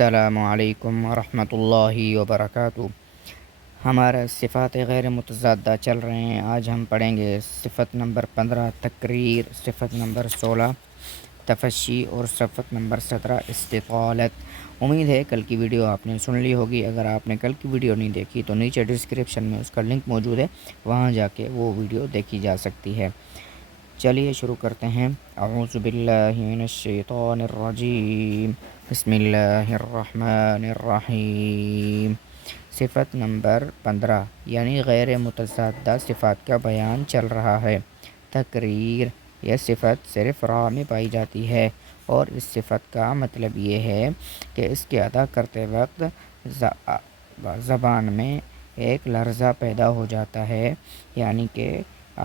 السلام علیکم ورحمۃ اللہ وبرکاتہ۔ ہمارا صفات غیر متضادہ چل رہے ہیں۔ آج ہم پڑھیں گے صفت نمبر 15 تقریر، صفت نمبر 16 تفشی اور صفت نمبر 17 استطالت۔ امید ہے کل کی ویڈیو آپ نے سن لی ہوگی۔ اگر آپ نے کل کی ویڈیو نہیں دیکھی تو نیچے ڈسکرپشن میں اس کا لنک موجود ہے، وہاں جا کے وہ ویڈیو دیکھی جا سکتی ہے۔ چلیے شروع کرتے ہیں۔ اعوذ باللہ من الشیطان الرجیم، بسم اللہ الرحمن الرحیم۔ صفت نمبر 15 یعنی غیر متضادہ صفات کا بیان چل رہا ہے۔ تقریر، یہ صفت صرف را میں پائی جاتی ہے اور اس صفت کا مطلب یہ ہے کہ اس کے ادا کرتے وقت زبان میں ایک لرزہ پیدا ہو جاتا ہے، یعنی کہ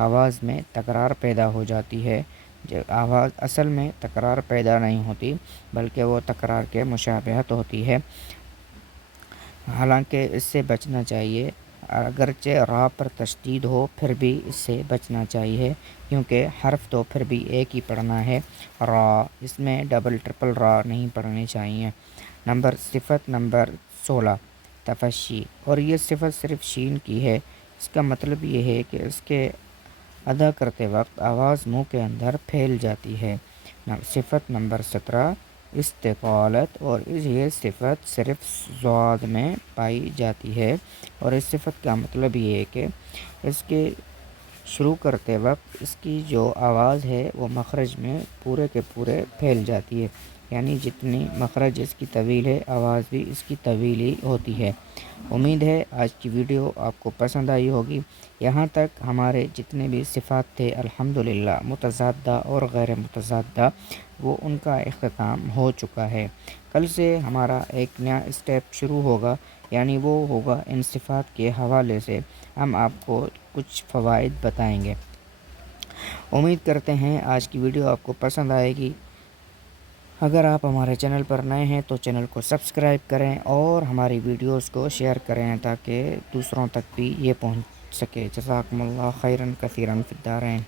آواز میں تکرار پیدا ہو جاتی ہے۔ آواز اصل میں تکرار پیدا نہیں ہوتی، بلکہ وہ تکرار کے مشابہت ہوتی ہے۔ حالانکہ اس سے بچنا چاہیے، اگرچہ را پر تشدید ہو پھر بھی اس سے بچنا چاہیے، کیونکہ حرف تو پھر بھی ایک ہی پڑھنا ہے، را، اس میں ڈبل ٹرپل را نہیں پڑھنے چاہیے۔ صفت نمبر 16 تفشی، اور یہ صفت صرف شین کی ہے۔ اس کا مطلب یہ ہے کہ اس کے ادا کرتے وقت آواز منہ کے اندر پھیل جاتی ہے۔ صفت نمبر 17 استطالت، اور یہ صفت صرف ضاد میں پائی جاتی ہے، اور اس صفت کا مطلب یہ ہے کہ اس کے شروع کرتے وقت اس کی جو آواز ہے وہ مخرج میں پورے کے پورے پھیل جاتی ہے، یعنی جتنی مخرج اس کی طویل ہے آواز بھی اس کی طویل ہی ہوتی ہے۔ امید ہے آج کی ویڈیو آپ کو پسند آئی ہوگی۔ یہاں تک ہمارے جتنے بھی صفات تھے الحمدللہ متضادہ اور غیر متضادہ، وہ ان کا اختتام ہو چکا ہے۔ کل سے ہمارا ایک نیا اسٹیپ شروع ہوگا، یعنی وہ ہوگا ان صفات کے حوالے سے ہم آپ کو کچھ فوائد بتائیں گے۔ امید کرتے ہیں آج کی ویڈیو آپ کو پسند آئے گی۔ اگر آپ ہمارے چینل پر نئے ہیں تو چینل کو سبسکرائب کریں اور ہماری ویڈیوز کو شیئر کریں تاکہ دوسروں تک بھی یہ پہنچ سکے۔ جزاکم اللہ خیرا کثیرا فی الدارین۔